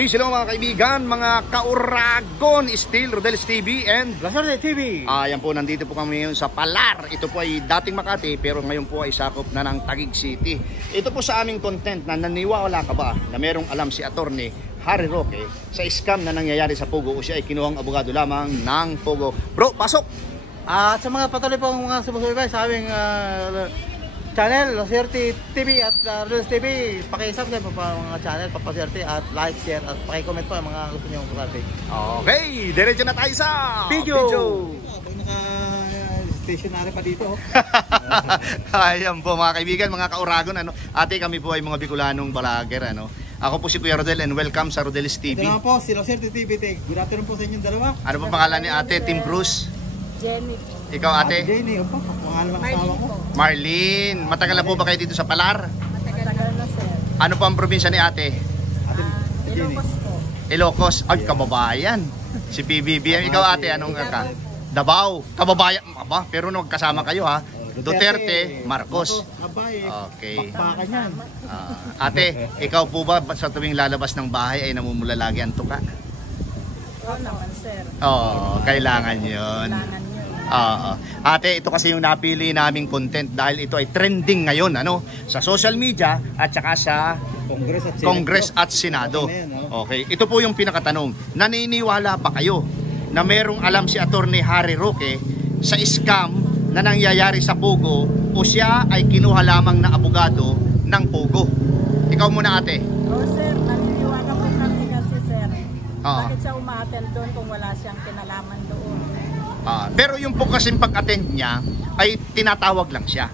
Peace hello mga kaibigan, mga kauragon, still Rodel's TV and Lasarte TV. Ayan po, nandito po kami ngayon sa Palar. Ito po ay dating Makati pero ngayon po ay sakop na ng Taguig City. Ito po sa aming content na naniwala ka ba na merong alam si Attorney Harry Roque sa scam na nangyayari sa Pogo o siya ay kinuhang abogado lamang ng Pogo. Bro, pasok! At sa mga patuloy pong mga sumusubaybay sa aming channel, Lasarte TV at Rodel's TV, paki-subscribe po pa mga channel, papaserte at like, share at paki-comment po ang mga gusto nyo pag-subscribe. Okay, diretso na tayo sa video! Naka-stationary pa dito. Ayan po mga kaibigan, mga kauragon, ano? Ate, kami po ay mga Bicolanong vlogger, ano? Ako po si Kuya Rodel and welcome sa Rodel's TV. Ito naman po, si Lasarte TV. Good afternoon po sa inyong dalawa. Ano po pangalan ni Ate? Tim Bruce? Jenny. Ikaw ate? Jenny, opo. Pangalan ng asawa ko. Marlene. Matagal na po ba kayo dito sa Palar? Matagal na sir. Ano po ang probinsya ni ate? Jenny. Ilocos po. Ilocos. Ay, kababayan. Si PBBM. Ikaw ate, anong ka? Davao. Kababayan. Aba, pero nagkasama kayo ha. Duterte, Marcos. Okay. Pakpakan yan. Ate, ikaw po ba sa tuwing lalabas ng bahay ay namumula lagi ang tuka? Oo naman sir. Oo, kailangan yun. Kailangan yun. Oo. Ate, ito kasi yung napili naming content dahil ito ay trending ngayon, ano, sa social media at saka sa Congress at Senado. Okay, ito po yung pinakatanong. Naniniwala ba kayo na merong alam si Attorney Harry Roque sa scam na nangyayari sa Pogo o siya ay kinuha lamang na abogado ng Pogo? Ikaw muna ate. Oo sir, naniniwala po kami kasi sir. Bakit siya umaattend doon kung wala siyang kinalaman doon? Pero yung po kasing pag-attend niya ay tinatawag lang siya.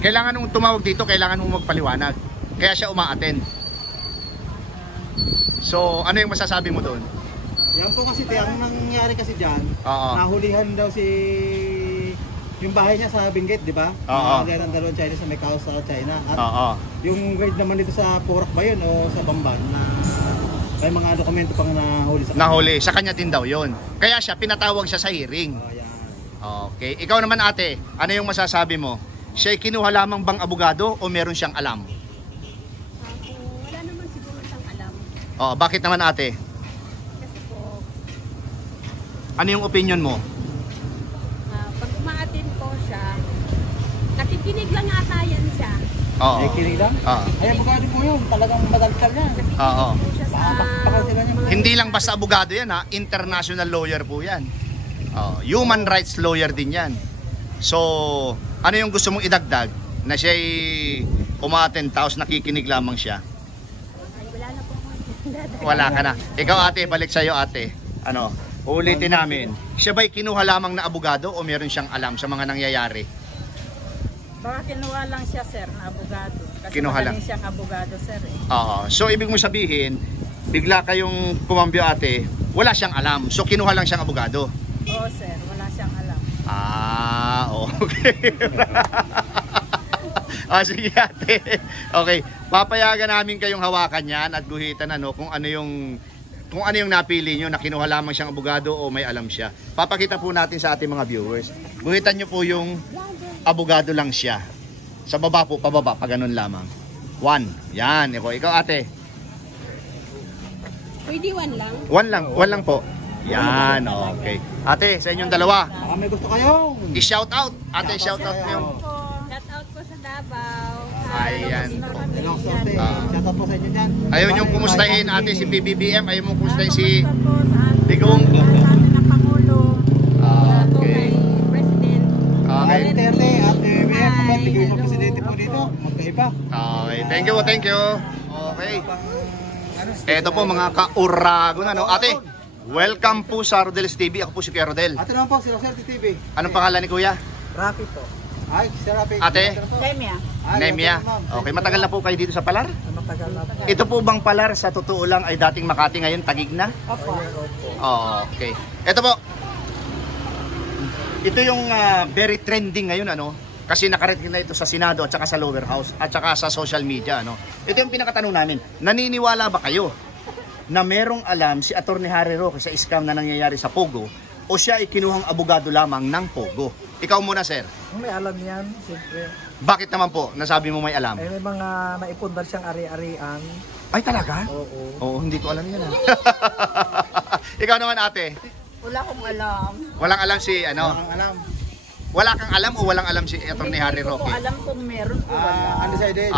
Kailangan nung tumawag dito, kailangan mong magpaliwanag. Kaya siya uma-attend. So, ano yung masasabi mo doon? Yan po kasi, ang nangyari kasi dyan, Oo. nahulihan daw si yung bahay niya sa Benguet, di ba? Oo. Ng dalawang Chinese sa may kaos sa China. At Oo. yung guard naman dito sa Porac ba yun o sa Bamban na may mga dokumento pang nahuli sa kanya. Nahuli, sa kanya din daw yon. Kaya siya, pinatawag siya sa hearing. Yan. Okay. Ikaw naman ate, ano yung masasabi mo? Siya kinuha lamang bang abogado o meron siyang alam? Wala naman siguro siyang alam. Bakit naman ate? Kasi po, Ano yung opinion mo? pag umaattend po siya, nakikinig lang ata yan siya. Oo. May kinig lang? Oo. Ay, abogado po yun. Talagang madalkal yan. Oo. Po siya sa Hindi lang basta abogado yan ha, international lawyer po yan. Human rights lawyer din yan. So, ano yung gusto mong idagdag na siya'y umaten tapos nakikinig lamang siya? Ay, wala na po. Wala ka na. Ikaw ate, balik sa'yo ate. Ano, ulitin namin. Siya ba'y kinuha lamang na abogado o meron siyang alam sa mga nangyayari? Baka kinuha lang siya sir na abogado. Kasi Kinuha lang. magaling siyang abogado sir eh. So, ibig mo sabihin, bigla kayong kumambyo ate, wala siyang alam. So, kinuha lang siyang abogado. Oo sir, wala siyang alam. Okay. Sige ate. Okay, papayagan namin kayong hawakan yan at guhitan kung ano yung napili nyo na kinuha lamang siyang abogado o may alam siya. Papakita po natin sa ating mga viewers. Guhitan nyo po yung abogado lang siya. Sa baba po, pababa, pa ganun lamang. 1. Yan, ikaw ate. Pwede one lang? 1 lang po. Yan, okay. Ate, sa inyong dalawa, Baka may gusto kayong i-shout out. Ate, shout out nyo. Shout out po sa Davao. Ayan. dalawang sorte. Shout out po sa inyo dyan. Ayaw niyong kumustahin ate si PBBM, ayaw mong kumustahin si Digong. ng Pangulo. Okay. President. Okay. Duterte at Mayor Kapat, bigay mo presidente po dito. Magkaiba. Okay. Thank you. Okay. Eto po mga kauragon Ate, welcome po sa Rodel's TV. Ako po si Kuya Rodel. Ate naman po, si Lasarte TV. Anong pangalan ni Kuya? Rapi po. Ay, si Rapi. Ate? Temia. Nemia. Okay, matagal na po kayo dito sa Palar? Matagal na po. Ito po bang Palar sa totoo lang ay dating Makati ngayon Taguig na? Opo. Okay. Ito po. Ito yung very trending ngayon kasi nakarating na ito sa Senado at saka sa lower house at saka sa social media Ito yung pinakatanong namin. Naniniwala ba kayo na merong alam si Attorney Harry Roque sa scam na nangyayari sa Pogo o siya ay kinuhang abogado lamang ng Pogo? Ikaw muna sir. May alam yan, siyempre. Bakit naman po nasabi mo may alam? May mga naipundar siyang ari-arian. Ay talaga? Oo, hindi ko alam yan. Ikaw naman ate. Wala akong alam. Walang alam si ano? Ang alam. Wala kang alam o walang alam si Atty. Harry Hindi ko Roque? alam kung meron o wala. Undecided.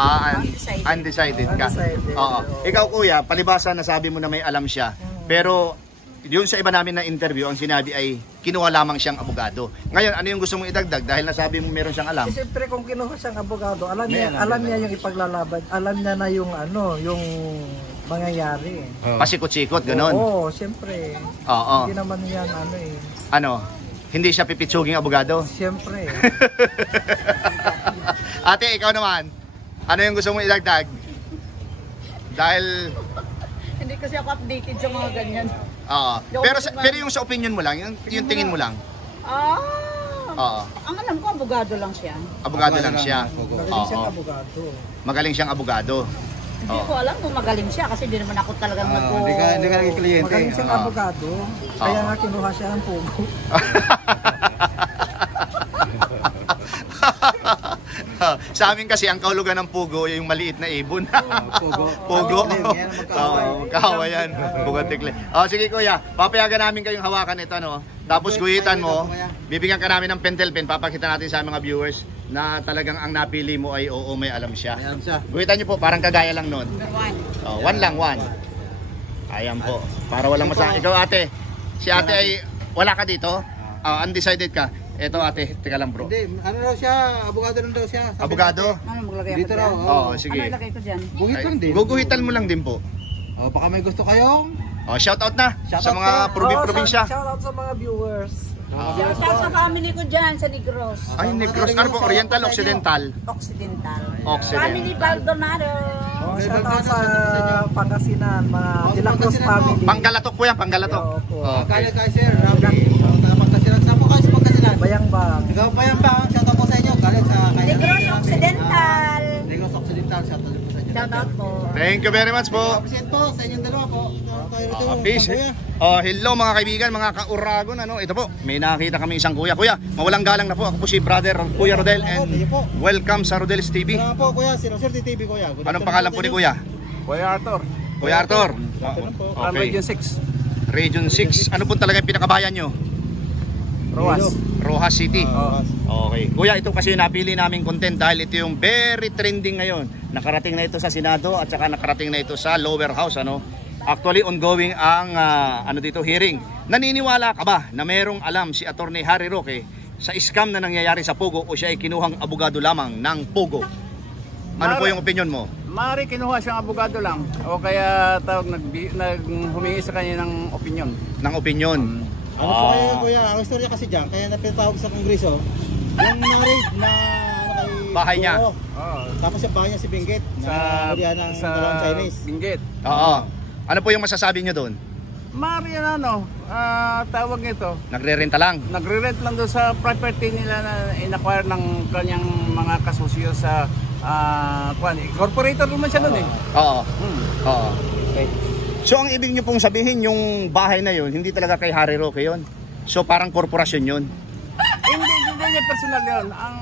Undecided ka. Oo. Ikaw kuya, palibasa nasabi mo na may alam siya. Pero yun sa iba namin na interview, ang sinabi ay kinuha lamang siyang abogado. Ngayon, ano yung gusto mong idagdag dahil nasabi mo meron siyang alam? Siyempre kung kinuha siyang abogado, alam niya yung ipaglalaban, alam niya na yung yung mangyayari. Pasikot-sikot, ganon. Oo, siyempre. Oo. Hindi naman yan Ano? Hindi siya pipitsuging abogado? Siyempre. Ate, ikaw naman. Ano yung gusto mong idagdag? Dahil Hindi kasi ako updated sa mga ganyan. pero yung sa opinion mo lang, yung tingin mo lang. Oo. Ang alam ko, abogado lang siya. Abogado lang siya. Magaling siyang abogado. Magaling siyang abogado. Hindi ko alam kung magaling siya kasi hindi naman ako talagang Hindi ka naging kliyente. Magaling siyang abogado. Kaya nga kinuha siya ng pugo. Sa amin kasi ang kahulugan ng pugo yung maliit na ibon. Pugo. Kahawayan. Pugotikle. Sige kuya, papayagan namin kayong hawakan ito Tapos guhitan mo, bibigyan ka namin ng pentel pen, papakita natin sa mga viewers na talagang ang napili mo ay oo, may alam siya. Guhitan niyo po, parang kagaya lang nun. One lang, one. Ayan po, para walang masama. Ikaw ate, si ate ay wala ka dito? Undecided ka? Eto ate, teka lang bro. Hindi, ano raw siya, abogado lang daw siya. Abogado? Ano maglagay Dito raw. Sige. Ano ilagay ko dyan? Guhit lang din. Guguhitan mo lang din po. Baka may gusto kayong Shout out na sa mga probinsya. Shout out sa mga viewers. Shout sa family ko dyan, sa Negros. Ay, Negros. Ano po? Oriental, Occidental? Occidental. Occidental. Family Baldonado. Shout out sa Pangasinan, mga De La Cruz family. Panggalatok po yan, Panggalatok. Kaya sir, Rabi. Pagkasinan. Saan po kayo sa Pagkasinan? Bayambang. Ikaw Bayambang, shout out po sa inyo. Galing sa Negros Occidental. Negros Occidental, shout out po sa inyo. Shout out po. Thank you very much po. Appreciate po sa inyong dalawa po. Peace. Hello mga kaibigan, mga kauragon. Ito po, may nakita kami isang kuya. Kuya, mawalang galang na po. Ako po si brother Kuya Rodel and welcome sa Rodel's TV. Salamat po kuya, si Roser TV kuya. Anong pangalan po ni kuya? Kuya Arthur. Kuya Arthur. From Region 6. Region 6. Ano po talaga yung pinakabayan nyo? Rojas City. Okay. Kuya, ito kasi yung napili naming content dahil ito yung very trending ngayon. Nakarating na ito sa Senado at saka nakarating na ito sa lower house. Actually, ongoing ang hearing. Naniniwala ka ba na merong alam si Atty. Harry Roque sa scam na nangyayari sa Pogo o siya ay kinuhang abogado lamang ng Pogo? Ano po yung opinion mo? Maaari kinuha siyang abogado lang o kaya humingi sa kanya ng opinion. Ng opinion. Ano po kaya kuya, ang istorya kasi dyan, kaya napitawag sa Kongreso, yung na-raid na bahay niya. Tapos yung bahay niya si Benguet na hulihan ng dalawang Chinese. Benguet. Oo. Ano po yung masasabi niyo doon? Maaari tawag nito. Nagre-renta lang. Nagre-rent lang doon sa property nila na in-acquire ng kanyang mga kasosyo sa corporator naman siya doon Oo. Oo. Okay. So ang ibig niyo pong sabihin yung bahay na yun, hindi talaga kay Harry Roque yun? So parang korporasyon yun? Hindi niya personal yun. Ang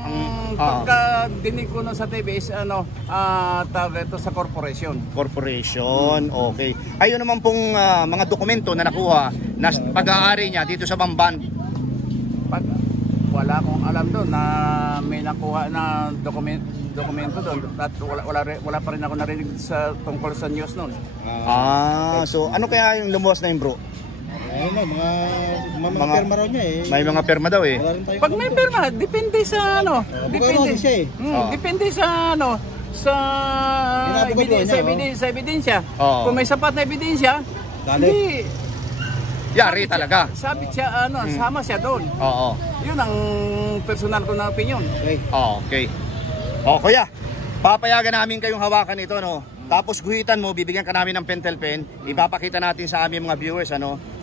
pagka-dinig ko sa TV is tawag ito sa corporation. Corporation, okay. Ayun naman pong mga dokumento na nakuha na pag-aari niya dito sa Bamban. Wala akong alam doon na may nakuha na dokumento doon at wala pa rin ako narinig sa tungkol sa news noon. So ano kaya yung lumuwas na yun bro? Ayun mga perma raw niya May mga perma daw Pag may perma, depende sa depende siya depende sa sa ebidensya. Kung may sapat na ebidensya, hindi yari talaga. Sabit siya sama siya doon. Oo. Yun ang personal ko na opinion. Okay. Kuya, papayagan namin kayong hawakan ito Tapos guhitan mo, bibigyan ka namin ng pentel pen. Ipapakita natin sa aming mga viewers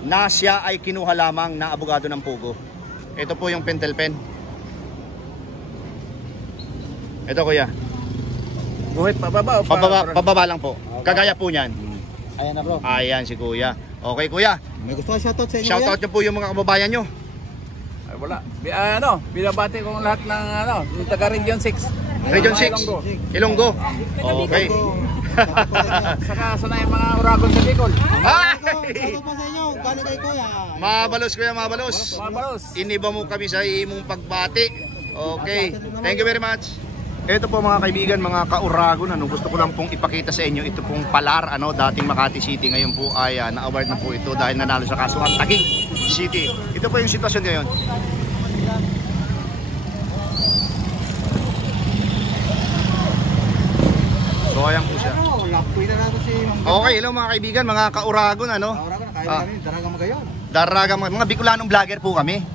na siya ay kinuha lamang na abogado ng Pogo. Ito po yung pentel pen. Ito kuya. Guhit pababa o pababa lang po. Kagaya po niyan. Ayan na bro. Ayan si kuya. Okay kuya. May gusto ka shoutout sa inyo. Shoutout niyo po yung mga kababayan nyo. Ay, wala. Binabati ko lahat ng taga Region 6. Region 6. Ilonggo. Okay. Saka sana yung mga uragon sa Bicol. Ay! Shoutout po sa inyo. Galing kay Kuya. Mabalos kuya, mabalos. Mabalos. Iniba mo kami sa imong pagbati. Okay, thank you very much. Ito po mga kaibigan, mga kauragon, gusto ko lang pong ipakita sa inyo, ito pong Palar, dating Makati City, ngayon po ay na-award na po ito dahil nanalo sa kasuhan Taguig City. Ito po yung sitwasyon ngayon. So ayan po siya. Lapoy na natin si Ma'am. Okay, hello mga kaibigan, mga kauragon, Kauragon, kaya namin, Daragang Magayon. Daragang, mga Bicolanong vlogger po kami.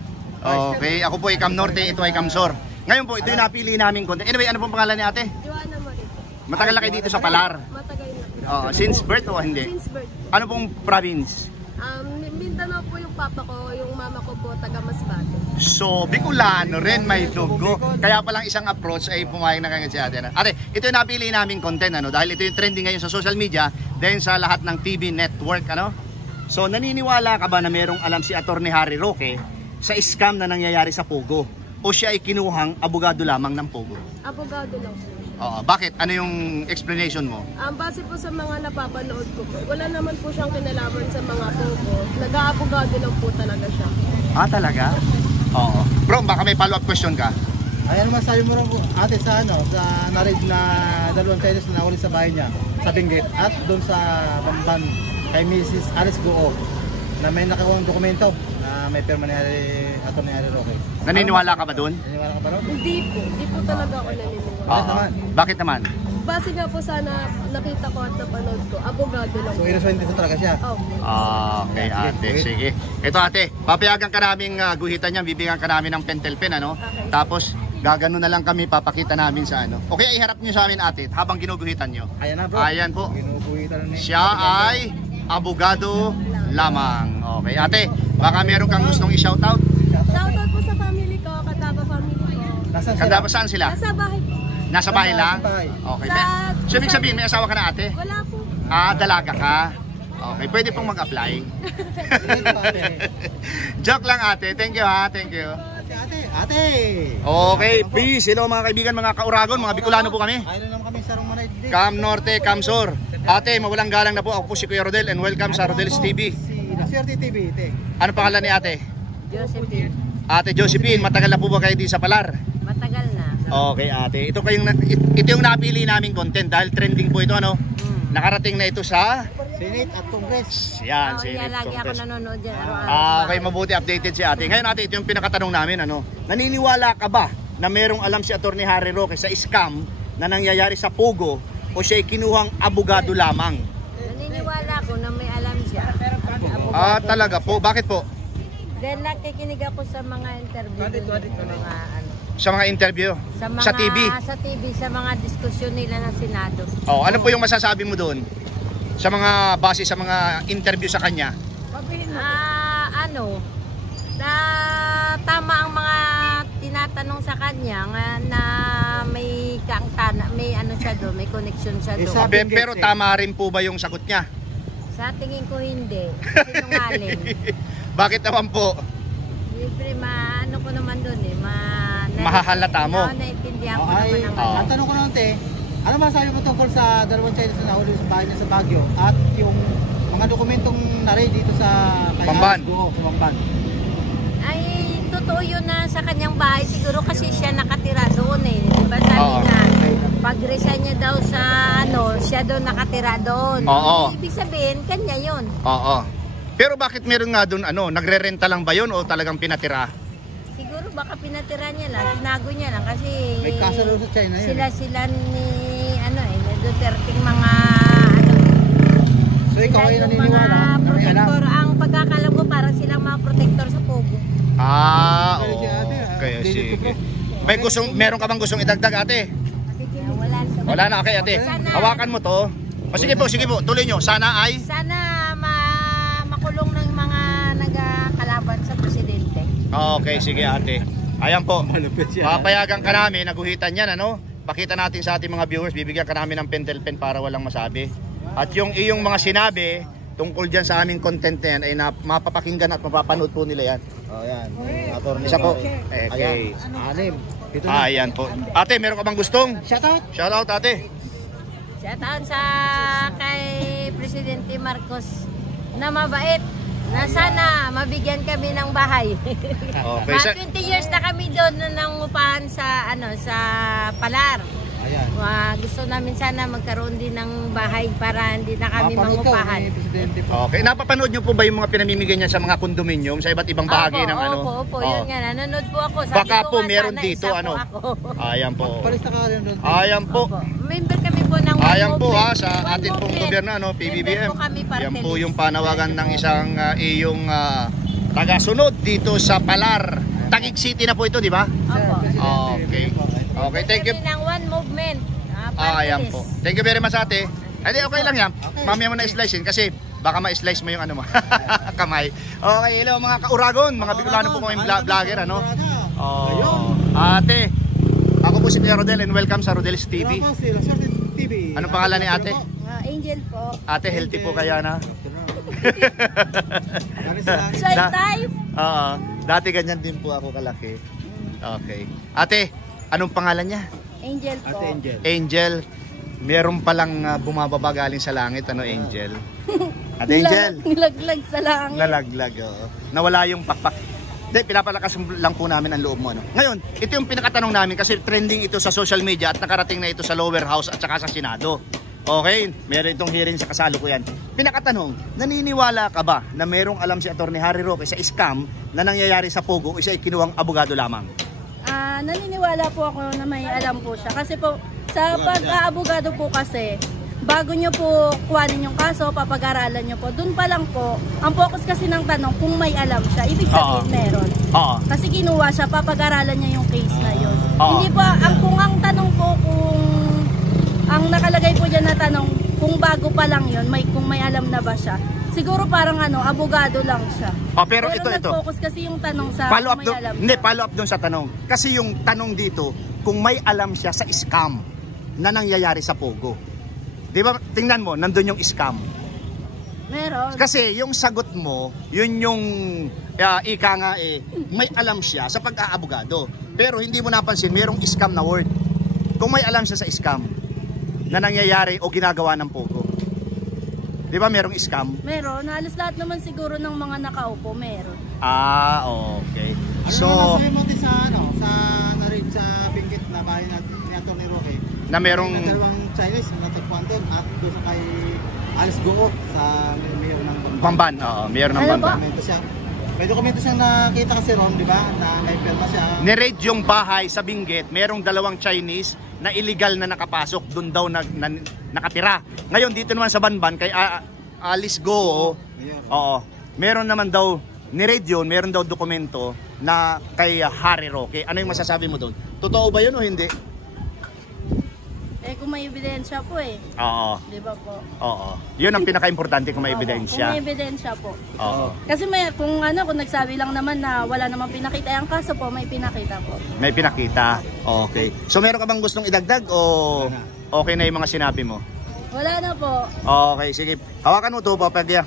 Okay, ako po ay Cam Norte, ito ay Cam Sur. Ngayon po, ito yung napili namin content. Anyway, ano pong pangalan ni ate? Joanna Marie. Matagal na kayo dito sa Palar. Matagal na. Since birth o hindi? Since birth. Ano pong province? Mindanao po yung papa ko, yung mama ko po taga Masbate. So, Bicolano rin, may dugo. Kaya palang isang approach ay pumayag na kagad si ate. Ate, ito yung napili naming content, dahil ito yung trending ngayon sa social media, then sa lahat ng TV network, So, naniniwala ka ba na merong alam si Atty. Harry Roque sa scam na nangyayari sa Pogo? O siya ay kinuhang abogado lamang ng Pogo? Abogado lang po. Bakit? Ano yung explanation mo? Base po sa mga napapanood ko po, wala naman po siyang kinalaman sa mga Pogo. Nag-aabogado lang po talaga siya. Talaga? Oo. Bro, baka may follow-up question ka? Ayan naman sabi mo rin po, ate sa sa narid na dalawang Chinese na nahuli sa bahay niya, sa Benguet, at doon sa Bamban kay Mrs. Alice Goo na may nakawang dokumento na may pirma ni Atty. Harry Roque. Naniniwala ka ba doon? Naniniwala ka ba ron? Hindi po talaga ako naniniwala. Bakit naman? Base nga po sana nakita ko at napanood ko, abogado lang So, po. innocent dito talaga siya. Okay ate, sige. Ito ate, papayagan ka namin guhitan niyan, bibigyan ka namin ng pentel pen, Okay. Tapos, gagano na lang kami, papakita namin sa Okay, iharap niyo sa amin ate, habang ginuguhitan niyo. Ayan na bro. Ayan po. Ginuguhitan na ni. Siya ay abogado lamang. Okay, ate, baka meron kang gustong i-shoutout? Shoutout po sa family ko, Kadaba family ko. Nasaan sila? Kanda pa saan sila? Nasa bahay po. Nasa bahay lang? Nasa bahay. Okay. Sa- So, ibig sabihin, may asawa ka na ate? Wala po. Dalaga ka? Okay, pwede pong mag-apply. Joke lang ate, thank you ha, thank you. Ate! Okay, peace. Hello mga kaibigan, mga kauragon, mga Bicolano po kami. Ayun naman kami sa Romanay Day. Cam Norte, Cam Sur. Ate, mawalang galang na po. Ako po si Kuya Rodel and welcome sa Rodel's TV. Si Laserte TV, ate. Ano pangalan ni ate? Josephine. Ate Josephine, matagal na po ba kayo di sa Palar? Matagal na. Okay ate, ito yung napili naming content dahil trending po ito Nakarating na ito sa Senate at Congress. yan, Kaya lagi ako Congress. nanonood dyan. Araw-araw. Okay, mabuti updated si ate. Ngayon ate, ito yung pinakatanong namin, naniniwala ka ba na merong alam si Atty. Harry Roque sa scam na nangyayari sa Pogo o siya ay kinuhang abogado lamang? Naniniwala ko na may alam siya. Talaga po. Bakit po? Dahil nakikinig ako sa mga interview. Sa mga interview? Sa TV? Sa TV, sa mga diskusyon nila ng Senado. Ano po yung masasabi mo doon? Sa mga base sa mga interview sa kanya? Tama ang mga tinatanong sa kanya na may siya doon, may connection siya doon. Pero tama rin po ba yung sagot niya? Sa tingin ko hindi. Sinungaling. Bakit naman po? Siyempre, ko naman doon Mahahalata mo. Naintindihan ko naman ang Ang tanong ko lang, te, ano masabi mo tungkol sa dalawang Chinese na nahuli sa bahay niya sa Baguio at yung mga dokumentong naray dito sa Bamban? Sa Bamban. Ay, totoo yun na sa kanyang bahay. Siguro kasi siya nakatira doon Diba sabi nga, pag-resign niya daw sa siya doon nakatira doon. Oo. Ibig sabihin, kanya yun. Oo. Pero bakit meron nga doon nagrerenta lang ba yun o talagang pinatira? Siguro baka pinatira niya lang, tinago niya lang kasi May kaso doon sa China yun. sila ni ni Duterteng mga So ikaw ay yung naniniwala mga na may alam? protector. Ang pagkakalam ko parang silang mga protector sa Pogo. Okay, sige. Meron ka bang gustong idagdag ate? Wala na, okay ate. Hawakan mo to. Sige po, tuloy nyo. Sana ay? Sana makulong ng mga nagkalaban sa presidente. Okay, sige ate. Ayan po. Papayagan ka namin, naguhitan yan Pakita natin sa ating mga viewers, bibigyan ka namin ng pentel pen para walang masabi. At yung iyong mga sinabi tungkol dyan sa aming content na yan ay mapapakinggan at mapapanood po nila yan. Yan. Isa po. Okay. Anim. Ito na. Ayan po. Ate, meron ka bang gustong? Shoutout. Shoutout ate. Shoutout sa kay Presidente Marcos na mabait. Na sana mabigyan kami ng bahay. Okay. Mga 20 years na kami doon nangungupahan sa sa Palar. Ayan. Gusto namin sana magkaroon din ng bahay para hindi na kami mangupahan. Okay, napapanood nyo po ba yung mga pinamimigay niya sa mga kondominium sa iba't ibang bahagi ng ano? Opo, yun nga, nanonood po ako. Sabi Baka ko po nga, meron sana dito, isa po ano? ako. Ayan po. Palista ka rin doon. Ayan po. Opo. Member kami po ng One Ayan po Movement. ha, sa One atin pong Movement. gobyerno, ano, PBBM. Member po kami, Yan po Partelis. yung panawagan ng isang iyong tagasunod dito sa Palar. Taguig City na po ito, di ba? Opo. Okay. Okay, thank you. Kami ng One Movement. Ayan po. Thank you very much ate. Ay, okay lang yan. Mamaya mo na slicein kasi baka ma-slice mo yung ano mo. Kamay. Okay, hello mga kauragon, mga Bicolano po kami vlogger, ano? Oh, ate. Ako po si Kuya Rodel and welcome sa Rodel's TV. Anong pangalan ni ate? Angel po. Ate, healthy po kaya na? Shy type. Oo. Dati ganyan din po ako kalaki. Okay. Ate, anong pangalan niya? Angel po. Angel. Meron palang bumababa galing sa langit, ano Angel? Ate Angel. Nilaglag sa langit. Nalaglag, oo. Nawala yung pakpak. Hindi, pinapalakas lang po namin ang loob mo, ano? Ngayon, ito yung pinakatanong namin kasi trending ito sa social media at nakarating na ito sa lower house at saka sa Senado. Okay, meron itong hearing sa kasalukuyan. Pinakatanong, naniniwala ka ba na merong alam si Atty. Harry Roque sa scam na nangyayari sa Pogo o siya ay kinuhang abogado lamang? Naniniwala po ako na may alam po siya. Kasi po, sa pag-aabogado po kasi, bago nyo po kuhanin yung kaso, papag-aralan nyo po, dun pa lang po, ang focus kasi ng tanong, kung may alam siya, ibig sabihin meron. Kasi kinuha siya, papag-aralan niya yung case na yun. Hindi po, kung ang tanong po, kung ang nakalagay po dyan na tanong, kung bago pa lang yun, kung may alam na ba siya, siguro parang abogado lang siya. Pero ito. nag-focus kasi yung tanong sa follow up may alam siya. Hindi, follow up doon sa tanong. Kasi yung tanong dito, kung may alam siya sa scam na nangyayari sa Pogo. Di ba, tingnan mo, nandun yung scam. Meron. Kasi yung sagot mo, yun yung ika nga may alam siya sa pag-aabogado. Pero hindi mo napansin, merong scam na word. Kung may alam siya sa scam na nangyayari o ginagawa ng Pogo. Di ba merong scam? Meron. Halos lahat naman siguro ng mga nakaupo, meron. Okay. So, ano mo din sa sa Benguet na bahay ni Atty. Roque? na merong Yung dalawang Chinese na natagpuan doon at doon sa kay Alice Gook sa mayor ng Bamban. Oo, meron ng Ano Bamban. May dokumento siyang nakita kasi ron, di ba? Na may pirma siya. Ni-raid yung bahay sa Benguet, merong dalawang Chinese na illegal na nakapasok, doon daw nakatira. Ngayon dito naman sa Banban kay Alice Go, meron naman daw ni-raid yun, meron daw dokumento na kay Harry Roque. Ano yung masasabi mo doon? Totoo ba yun o hindi? Kung may ebidensya po Oo. Di ba po? Oo. Yun ang pinaka-importante kung may ebidensya. Kung may ebidensya po. Oo. Kasi kung nagsabi lang naman na wala namang pinakita ang kaso po, may pinakita po. May pinakita. Okay. So meron ka bang gustong idagdag o okay na yung mga sinabi mo? Wala na po. Okay, sige. Hawakan mo ito,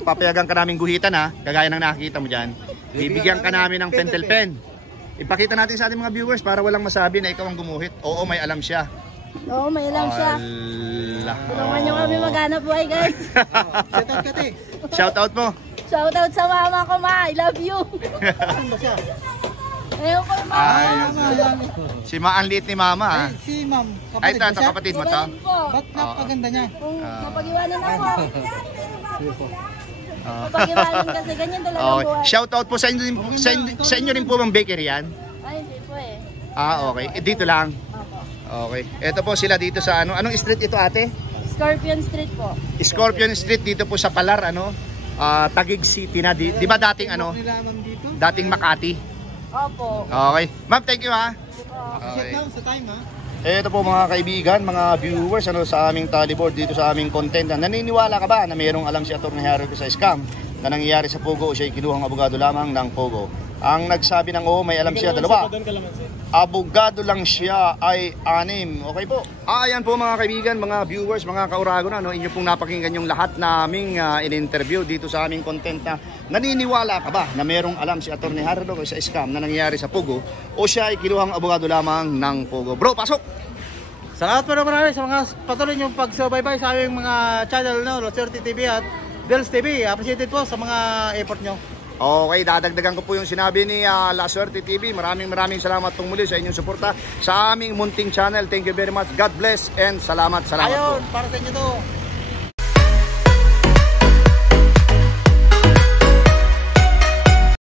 papayagan ka namin guhitan ha, kagaya ng nakikita mo dyan. Bibigyan ka namin ng pentel pen. Ipakita natin sa ating mga viewers para walang masabi na ikaw ang gumuhit. Oo, may alam siya. Oo, may alam siya. Tulungan nyo kami maghanap buhay, guys. Shoutout ka, te. Shoutout mo. Shoutout sa mama ko, ma. I love you. Saan ba siya? Ayun ko, ma. Si Ma, ang liit ni Mama ha. Si ma'am, Ay, kapatid ba siya? kapatid mo to? Kumain po. Ba't napaganda niya? Kung napag-iwanan ako. Napag-iwanan kasi ganyan talaga ang Okay. buhay. Shoutout po sa inyo rin po bang bakery yan? Ay, hindi po Okay. Dito lang. Opo. Okay. Ito po sila dito sa anong street ito ate? Scorpion Street po. Scorpion Street dito po sa Palar Taguig City na di ba dating dating Makati. Opo. Okay. Ma'am, thank you ha. Sit down sa time, ha? Ito po mga kaibigan, mga viewers sa aming tallyboard dito sa aming content. Naniniwala ka ba na mayroong alam si Atty. Harry Roque sa scam na nangyayari sa Pogo o siya ay kinuhang abogado lamang ng Pogo? Ang nagsabi ng oo, may alam siya, 2. Abogado lang siya ay 6. Okay po. Ayan po mga kaibigan, mga viewers, mga kaurago na, inyo pong napakinggan yung lahat naming in-interview dito sa aming content na naniniwala ka ba na merong alam si Atty. Harry Roque sa scam na nangyayari sa Pogo o siya ay kinuhang abogado lamang ng Pogo? Bro, pasok! Salamat po na marami sa mga patuloy niyong pagsubaybay sa aming mga channel, no, La Suerte TV at Dels TV. Appreciated po sa mga effort niyo. Okay, dadagdagan ko po yung sinabi ni La Suerte TV. Maraming maraming salamat pong muli sa inyong suporta sa aming munting channel. Thank you very much. God bless and salamat po. Ayun, para sa inyo to.